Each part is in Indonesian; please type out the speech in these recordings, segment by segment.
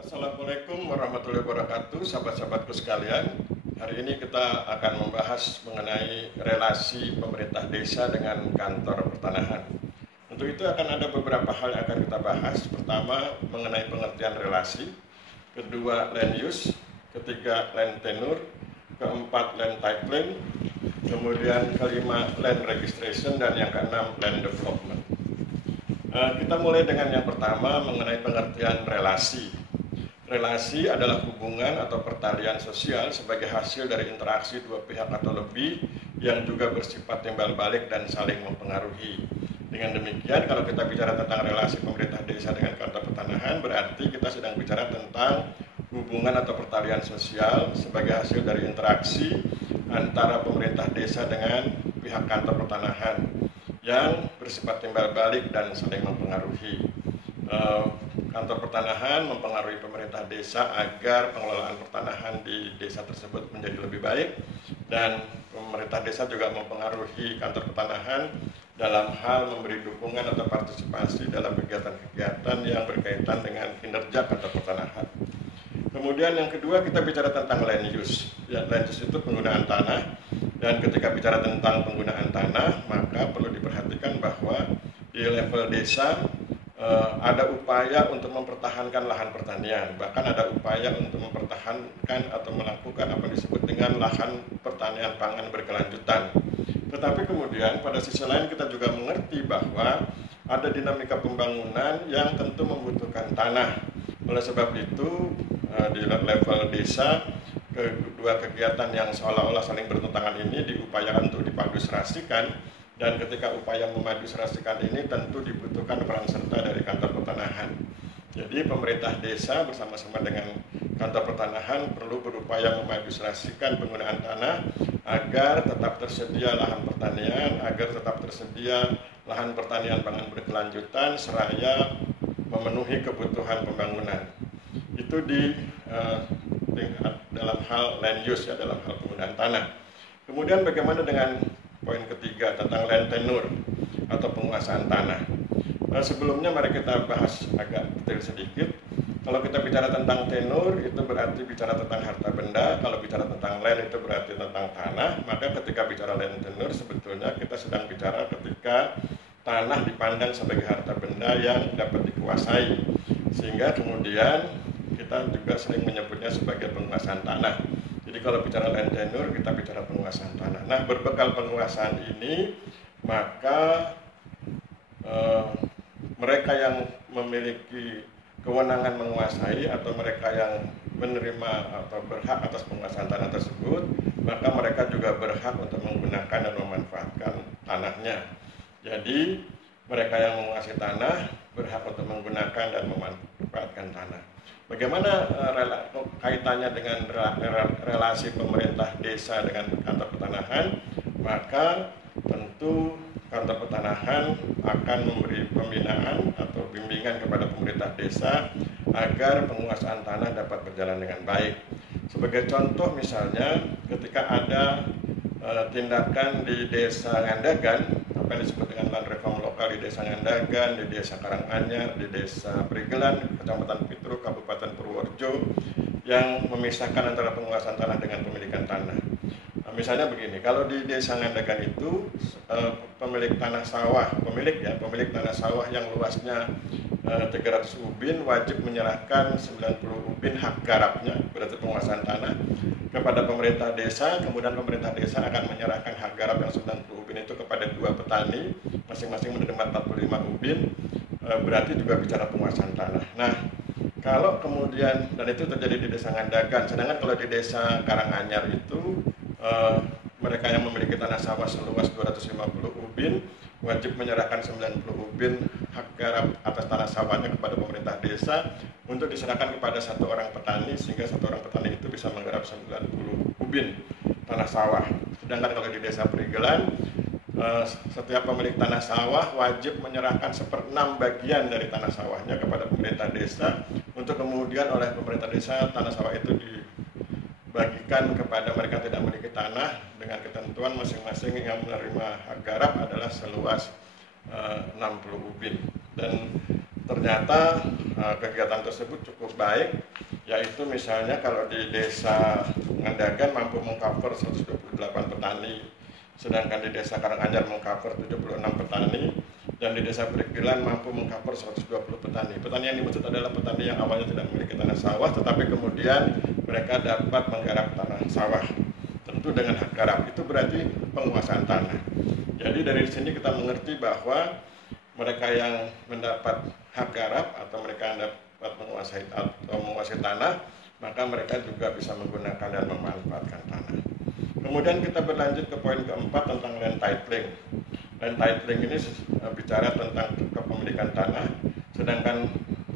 Assalamualaikum warahmatullahi wabarakatuh, sahabat-sahabatku sekalian. Hari ini kita akan membahas mengenai relasi pemerintah desa dengan kantor pertanahan. Untuk itu akan ada beberapa hal yang akan kita bahas. Pertama, mengenai pengertian relasi. Kedua, land use. Ketiga, land tenure. Keempat, land titling. Kemudian kelima, land registration. Dan yang keenam, land development. Kita mulai dengan yang pertama mengenai pengertian relasi. Relasi adalah hubungan atau pertalian sosial sebagai hasil dari interaksi dua pihak atau lebih yang juga bersifat timbal balik dan saling mempengaruhi. Dengan demikian, kalau kita bicara tentang relasi pemerintah desa dengan kantor pertanahan, berarti kita sedang bicara tentang hubungan atau pertalian sosial sebagai hasil dari interaksi antara pemerintah desa dengan pihak kantor pertanahan yang bersifat timbal balik dan saling mempengaruhi. Kantor pertanahan mempengaruhi pemerintah desa agar pengelolaan pertanahan di desa tersebut menjadi lebih baik, dan pemerintah desa juga mempengaruhi kantor pertanahan dalam hal memberi dukungan atau partisipasi dalam kegiatan-kegiatan yang berkaitan dengan kinerja kantor pertanahan. Kemudian yang kedua, kita bicara tentang land use. Ya, land use itu penggunaan tanah, dan ketika bicara tentang penggunaan tanah, maka perlu diperhatikan bahwa di level desa ada upaya untuk mempertahankan lahan pertanian, bahkan ada upaya untuk mempertahankan atau melakukan apa disebut dengan lahan pertanian pangan berkelanjutan. Tetapi kemudian pada sisi lain kita juga mengerti bahwa ada dinamika pembangunan yang tentu membutuhkan tanah. Oleh sebab itu di level desa, kedua kegiatan yang seolah-olah saling bertentangan ini diupayakan untuk dipaduserasikan. Dan ketika upaya memaduserasikan ini tentu dibutuhkan peran serta dari kantor pertanahan. Jadi pemerintah desa bersama-sama dengan kantor pertanahan perlu berupaya memaduserasikan penggunaan tanah agar tetap tersedia lahan pertanian, agar tetap tersedia lahan pertanian pangan berkelanjutan seraya memenuhi kebutuhan pembangunan. Itu di dalam hal land use, ya, dalam hal penggunaan tanah. Kemudian bagaimana dengan poin ketiga tentang land tenure atau penguasaan tanah. Sebelumnya mari kita bahas agak detail sedikit. Kalau kita bicara tentang tenure itu berarti bicara tentang harta benda. Kalau bicara tentang land itu berarti tentang tanah. Maka ketika bicara land tenure sebetulnya kita sedang bicara ketika tanah dipandang sebagai harta benda yang dapat dikuasai. Sehingga kemudian kita juga sering menyebutnya sebagai penguasaan tanah. Jadi kalau bicara land tenure, kita bicara penguasaan tanah. Nah, berbekal penguasaan ini, maka mereka yang memiliki kewenangan menguasai atau mereka yang menerima atau berhak atas penguasaan tanah tersebut, maka mereka juga berhak untuk menggunakan dan memanfaatkan tanahnya. Jadi, mereka yang menguasai tanah berhak untuk menggunakan dan memanfaatkan tanah. Bagaimana kaitannya dengan relasi pemerintah desa dengan kantor pertanahan? Maka tentu kantor pertanahan akan memberi pembinaan atau bimbingan kepada pemerintah desa agar penguasaan tanah dapat berjalan dengan baik. Sebagai contoh misalnya ketika ada tindakan di desa Ngandagan, apa yang disebut dengan land reform lokal di desa Ngandagan, di desa Karanganyar, di desa Prigelan, Kecamatan Pitruk, Kabupaten Purworejo, yang memisahkan antara penguasaan tanah dengan pemilikan tanah. Nah, misalnya begini, kalau di desa Ngandagan itu pemilik tanah sawah, pemilik tanah sawah yang luasnya 300 ubin wajib menyerahkan 90 ubin hak garapnya, berarti penguasaan tanah, kepada pemerintah desa. Kemudian pemerintah desa akan menyerahkan hak garap yang 90 ubin itu kepada dua petani, masing-masing menerima 45 ubin, berarti juga bicara penguasaan tanah. Nah, kalau kemudian, dan itu terjadi di desa Ngandagan, sedangkan kalau di desa Karanganyar itu mereka yang memiliki tanah sawah seluas 250 ubin wajib menyerahkan 90 ubin hak garap atas tanah sawahnya kepada pemerintah desa untuk diserahkan kepada satu orang petani, sehingga satu orang petani itu bisa menggarap 90 ubin tanah sawah. Sedangkan kalau di desa Prigelan, setiap pemilik tanah sawah wajib menyerahkan 1/6 bagian dari tanah sawahnya kepada pemerintah desa, untuk kemudian oleh pemerintah desa tanah sawah itu dibagikan kepada mereka tidak memiliki tanah dengan ketentuan masing-masing yang menerima hak garap adalah seluas 60 ubin. Dan ternyata kegiatan tersebut cukup baik, yaitu misalnya kalau di desa Ngandagan mampu mengcover 128 petani, sedangkan di desa Karanganyar mengcover 76 petani, dan di desa Perikilan mampu mengcover 120 petani. Petani yang dimaksud adalah petani yang awalnya tidak memiliki tanah sawah, tetapi kemudian mereka dapat menggarap tanah sawah. Tentu dengan hak garap, itu berarti penguasaan tanah. Jadi dari sini kita mengerti bahwa mereka yang mendapat hak garap atau mereka yang dapat menguasai tanah, maka mereka juga bisa menggunakan dan memanfaatkan tanah. Kemudian kita berlanjut ke poin keempat tentang land titling. Land titling ini bicara tentang kepemilikan tanah, sedangkan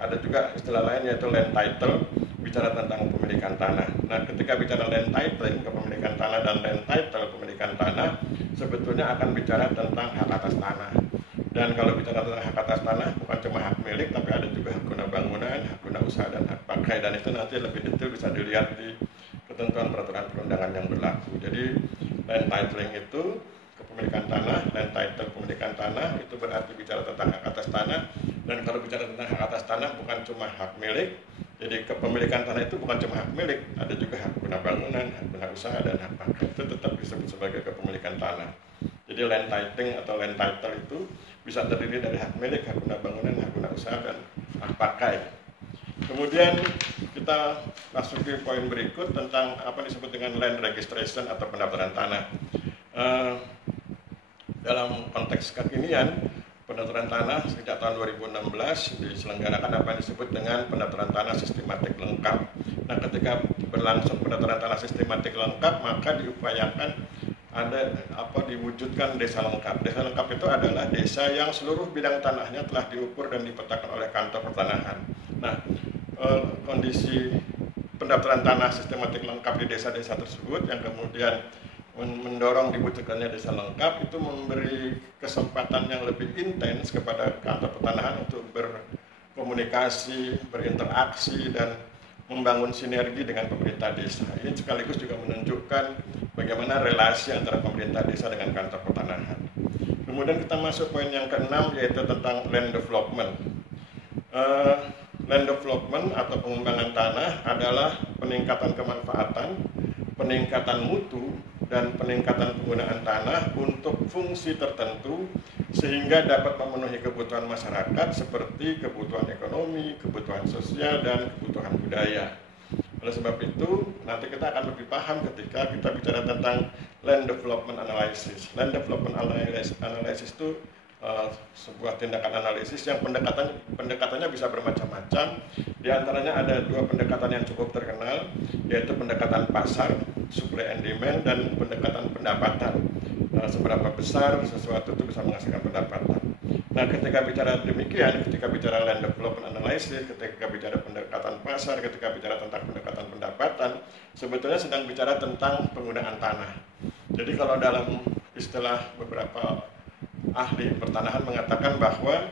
ada juga istilah lain yaitu land title, bicara tentang kepemilikan tanah. Nah, ketika bicara land titling, kepemilikan tanah, dan land title, kepemilikan tanah, sebetulnya akan bicara tentang hak atas tanah. Dan kalau bicara tentang hak atas tanah, bukan cuma hak milik, tapi ada juga hak guna bangunan, hak guna usaha, dan hak pakai. Dan itu nanti lebih detail bisa dilihat di ketentuan peraturan perundangan yang berlaku. Jadi land titling itu kepemilikan tanah, land title kepemilikan tanah, itu berarti bicara tentang hak atas tanah. Dan kalau bicara tentang hak atas tanah, bukan cuma hak milik. Jadi kepemilikan tanah itu bukan cuma hak milik, ada juga hak guna bangunan, hak guna usaha, dan hak pakai. Itu tetap disebut sebagai kepemilikan tanah. Jadi land titling atau land title itu bisa terdiri dari hak milik, hak guna bangunan, hak guna usaha, dan hak pakai. Kemudian kita masuk ke poin berikut tentang apa disebut dengan land registration atau pendaftaran tanah. Dalam konteks kekinian, pendaftaran tanah sejak tahun 2016 diselenggarakan apa yang disebut dengan pendaftaran tanah sistematik lengkap. Nah, ketika berlangsung pendaftaran tanah sistematik lengkap, maka diupayakan diwujudkan desa lengkap. Desa lengkap itu adalah desa yang seluruh bidang tanahnya telah diukur dan dipetakan oleh kantor pertanahan. Nah, kondisi pendaftaran tanah sistematik lengkap di desa-desa tersebut yang kemudian mendorong diwujudkannya desa lengkap itu memberi kesempatan yang lebih intens kepada kantor pertanahan untuk berkomunikasi, berinteraksi, dan membangun sinergi dengan pemerintah desa. Ini sekaligus juga menunjukkan bagaimana relasi antara pemerintah desa dengan kantor pertanahan. Kemudian kita masuk poin yang keenam, yaitu tentang land development. Land development atau pengembangan tanah adalah peningkatan kemanfaatan, peningkatan mutu, dan peningkatan penggunaan tanah untuk fungsi tertentu sehingga dapat memenuhi kebutuhan masyarakat seperti kebutuhan ekonomi, kebutuhan sosial, dan kebutuhan budaya. Oleh sebab itu, nanti kita akan lebih paham ketika kita bicara tentang land development analysis. Land development analysis itu sebuah tindakan analisis yang pendekatannya bisa bermacam-macam. Di antaranya ada dua pendekatan yang cukup terkenal, yaitu pendekatan pasar, supply and demand, dan pendekatan pendapatan. Seberapa besar sesuatu itu bisa menghasilkan pendapatan. Nah, ketika bicara demikian, ketika bicara land development analysis, ketika bicara pendekatan pasar, ketika bicara tentang pendekatan pendapatan, sebetulnya sedang bicara tentang penggunaan tanah. Jadi kalau dalam istilah beberapa ahli pertanahan mengatakan bahwa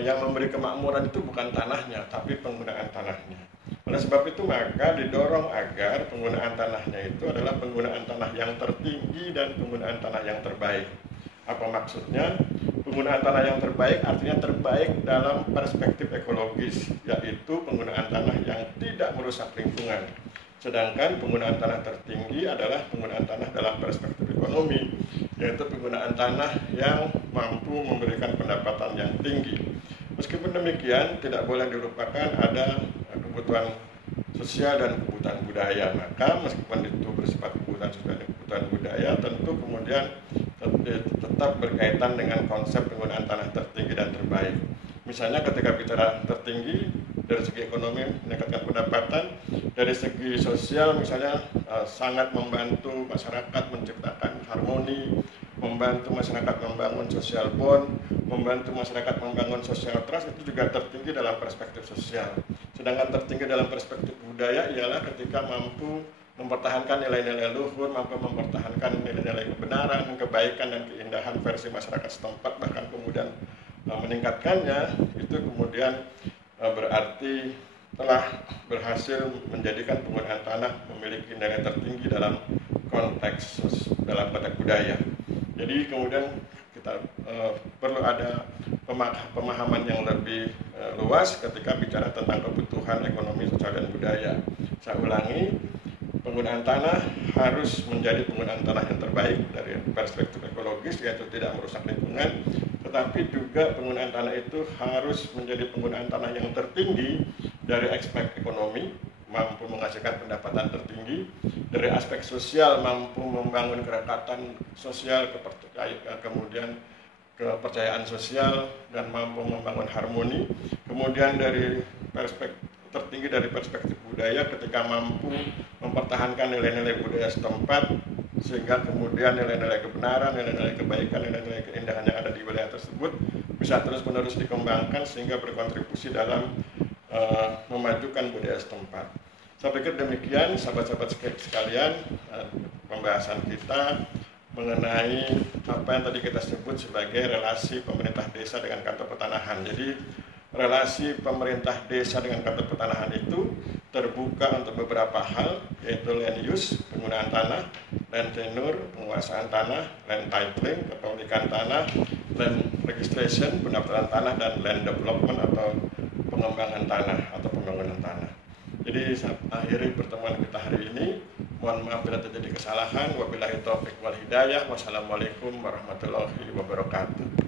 yang memberi kemakmuran itu bukan tanahnya, tapi penggunaan tanahnya. Oleh sebab itu maka didorong agar penggunaan tanahnya itu adalah penggunaan tanah yang tertinggi dan penggunaan tanah yang terbaik. Apa maksudnya? Penggunaan tanah yang terbaik artinya terbaik dalam perspektif ekologis, yaitu penggunaan tanah yang tidak merusak lingkungan. Sedangkan penggunaan tanah tertinggi adalah penggunaan tanah dalam perspektif ekonomi, yaitu penggunaan tanah yang mampu memberikan pendapatan yang tinggi. Meskipun demikian, tidak boleh dilupakan ada kebutuhan sosial dan kebutuhan budaya. Maka meskipun itu bersifat kebutuhan sosial dan kebutuhan budaya, tentu kemudian tetap berkaitan dengan konsep penggunaan tanah tertinggi dan terbaik. Misalnya ketika bicara tertinggi, dari segi ekonomi meningkatkan pendapatan, dari segi sosial misalnya sangat membantu masyarakat menciptakan harmoni, membantu masyarakat membangun social bond, membantu masyarakat membangun social trust, itu juga tertinggi dalam perspektif sosial. Sedangkan tertinggi dalam perspektif budaya ialah ketika mampu mempertahankan nilai-nilai luhur, mampu mempertahankan nilai-nilai kebenaran, kebaikan, dan keindahan versi masyarakat setempat, bahkan kemudian meningkatkannya, itu kemudian berarti telah berhasil menjadikan penggunaan tanah memiliki nilai tertinggi dalam konteks budaya. Jadi kemudian kita perlu ada pemahaman yang lebih luas ketika bicara tentang kebutuhan ekonomi, sosial, dan budaya. Saya ulangi, penggunaan tanah harus menjadi penggunaan tanah yang terbaik dari perspektif ekologis, yaitu tidak merusak lingkungan, tetapi juga penggunaan tanah itu harus menjadi penggunaan tanah yang tertinggi dari aspek ekonomi, mampu menghasilkan pendapatan tertinggi, dari aspek sosial mampu membangun kerekatan sosial, kemudian kepercayaan sosial, dan mampu membangun harmoni. Kemudian dari tertinggi dari perspektif budaya ketika mampu mempertahankan nilai-nilai budaya setempat, sehingga kemudian nilai-nilai kebenaran, nilai-nilai kebaikan, nilai-nilai keindahan yang ada di wilayah tersebut bisa terus-menerus dikembangkan sehingga berkontribusi dalam memajukan budaya setempat. Saya pikir demikian, sahabat-sahabat sekalian, pembahasan kita mengenai apa yang tadi kita sebut sebagai relasi pemerintah desa dengan kantor pertanahan. Jadi relasi pemerintah desa dengan kantor pertanahan itu terbuka untuk beberapa hal, yaitu land use, penggunaan tanah, land tenure, penguasaan tanah, land titling, kepemilikan tanah, land registration, pendaftaran tanah, dan land development atau pengembangan tanah atau pembangunan tanah. Jadi saya akhiri pertemuan kita hari ini. Mohon maaf bila terjadi kesalahan. Wabillahi taufiq wal hidayah. Wassalamualaikum warahmatullahi wabarakatuh.